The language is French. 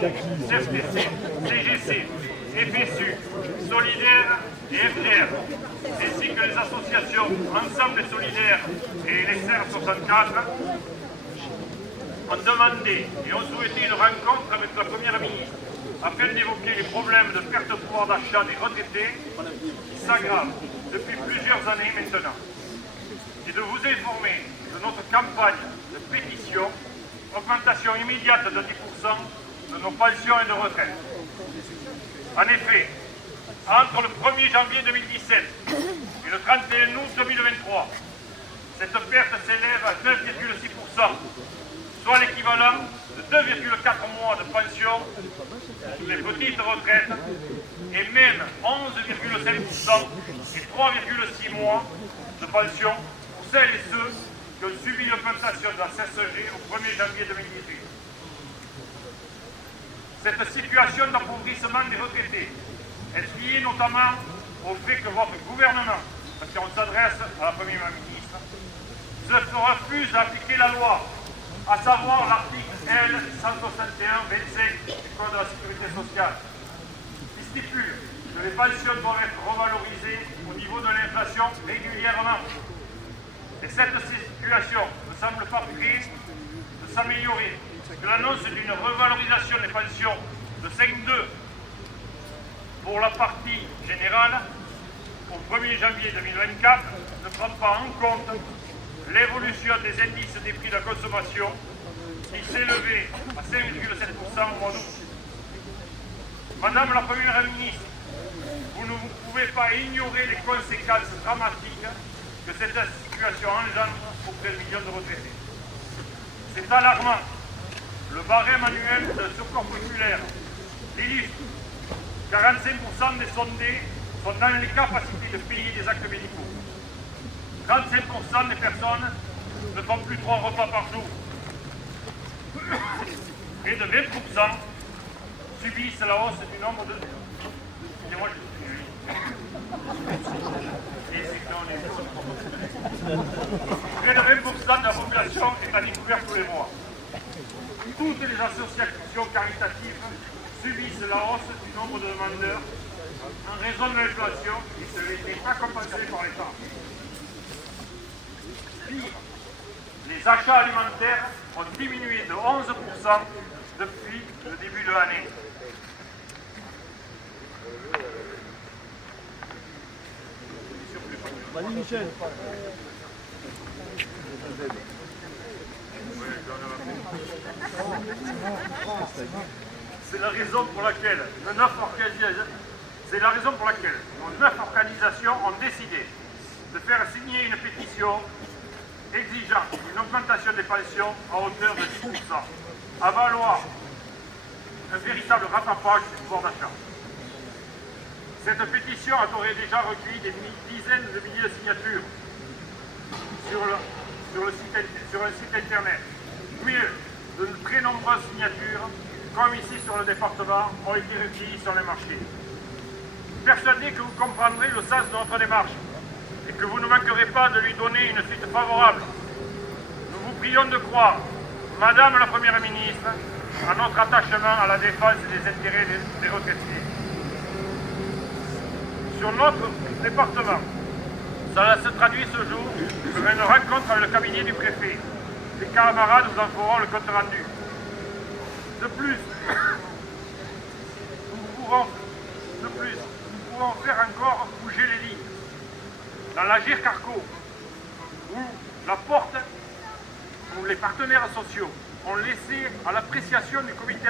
CFTC, CGC, FSU, Solidaire et FDR, ainsi que les associations Ensemble Solidaire et les SER 64, ont demandé et ont souhaité une rencontre avec la Première ministre afin d'évoquer les problèmes de perte de pouvoir d'achat des retraités qui s'aggravent depuis plusieurs années maintenant, et de vous informer de notre campagne de pétition, augmentation immédiate de 10% de nos pensions et de retraite. En effet, entre le 1er janvier 2017 et le 31 août 2023, cette perte s'élève à 9,6%, soit l'équivalent de 2,4 mois de pension sur les petites retraites et même 11,5% et 3,6 mois de pension pour celles et ceux qui ont subi l'augmentation de la CSG au 1er janvier 2018. Cette situation d'appauvrissement des retraités est liée notamment au fait que votre gouvernement, parce qu'on s'adresse à la Première ministre, se refuse d'appliquer la loi, à savoir l'article L. 161-25 du Code de la Sécurité sociale, qui stipule que les pensions doivent être revalorisées au niveau de l'inflation régulièrement. Et cette situation ne semble pas près de s'améliorer, que l'annonce d'une revalorisation des pensions de 5,2 pour la partie générale au 1er janvier 2024 ne prend pas en compte l'évolution des indices des prix de la consommation qui s'élevait à 5,7% au mois d'août. Madame la Première ministre, vous ne pouvez pas ignorer les conséquences dramatiques que cette situation engendre auprès de millions de retraités. C'est alarmant. Le barème annuel de secours populaire l'illustre. 45% des sondés sont dans l'incapacité de payer des actes médicaux. 35% des personnes ne font plus 3 repas par jour. Et de 20% subissent la hausse du nombre de... Excusez-moi, Près de 20% de la population est à découvert tous les mois. Toutes les associations caritatives subissent la hausse du nombre de demandeurs en raison de l'inflation qui n'est pas compensée par l'État. Pire, les achats alimentaires ont diminué de 11% depuis le début de l'année. Vas-y Michel. C'est la raison pour laquelle nos 9 organisations ont décidé de faire signer une pétition exigeant une augmentation des pensions à hauteur de 10%, à valoir un véritable rattrapage du pouvoir d'achat. Cette pétition aurait déjà recueilli des dizaines de milliers de signatures sur un site internet. Mieux, de très nombreuses signatures, comme ici sur le département, ont été recueillies sur les marchés. Persuadé que vous comprendrez le sens de notre démarche et que vous ne manquerez pas de lui donner une suite favorable, nous vous prions de croire, Madame la Première ministre, à notre attachement à la défense des intérêts des retraités. Sur notre département, cela se traduit ce jour par une rencontre avec le cabinet du préfet. Les camarades vous en feront le compte rendu. De plus, nous pouvons faire encore bouger les lignes. Dans l'Agir Carco, où les partenaires sociaux ont laissé à l'appréciation du comité